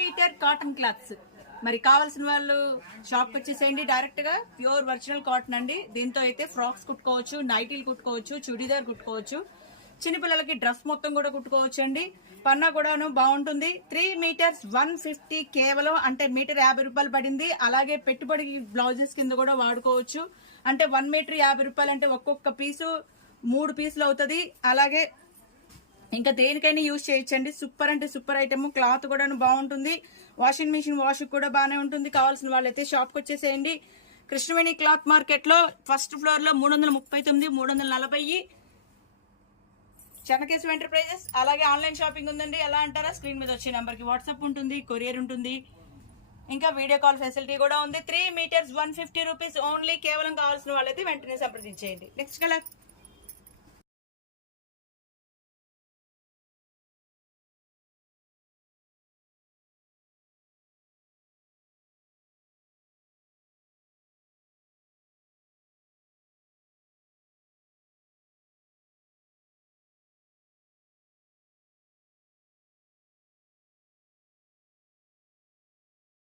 Metre cotton clothes. మరి కావాల్సిన వాళ్ళు షాప్కి వచ్చేసేయండి డైరెక్ట్ గా. ప్యూర్ ఒరిజినల్ కాటన్ అండి. దీంతో అయితే ఫ్రాక్స్ కుట్టుకోవచ్చు, నైటీలు కుట్టుకోవచ్చు, చుడీదార్ కుట్టుకోవచ్చు, చిన్నపిల్లలకి డ్రెస్ మొత్తం కూడా కుట్టుకోవచ్చు అండి. పన్నా కూడాను బాగుంటుంది. 3 మీటర్స్ 150 కేవలం, అంటే మీటర్ 50 రూపాయలు పడింది. అలాగే పెట్టుబడి బ్లౌజెస్ కింద కూడా వాడుకోవచ్చు. అంటే 1 మీటర్ 50 రూపాయలు, అంటే ఒక్కొక్క పీసు 3 పీసులు అవుతుంది. అలాగే ఇంకా దేనికైనా యూజ్ చేయొచ్చండి. సూపర్ అంటే సూపర్ ఐటమ్. క్లాత్ కూడా బాగుంటుంది. వాషింగ్ మిషన్ వాష్ కూడా బాగానే ఉంటుంది. కావాల్సిన వాళ్ళైతే షాప్కి వచ్చేసేయండి. కృష్ణవేణి క్లాత్ మార్కెట్ లో ఫస్ట్ ఫ్లోర్ లో 339, 340 చెన్నకేశవ ఎంటర్ప్రైజెస్. అలాగే ఆన్లైన్ షాపింగ్ ఉందండి. ఎలా అంటారా, స్క్రీన్ మీద వచ్చే నెంబర్ కి వాట్సాప్ ఉంటుంది, కొరియర్ ఉంటుంది, ఇంకా వీడియో కాల్ ఫెసిలిటీ కూడా ఉంది. 3 మీటర్స్ 150 రూపీస్ ఓన్లీ. కేవలం కావాల్సిన వాళ్ళైతే వెంటనే సంప్రదించేయండి. Next colour.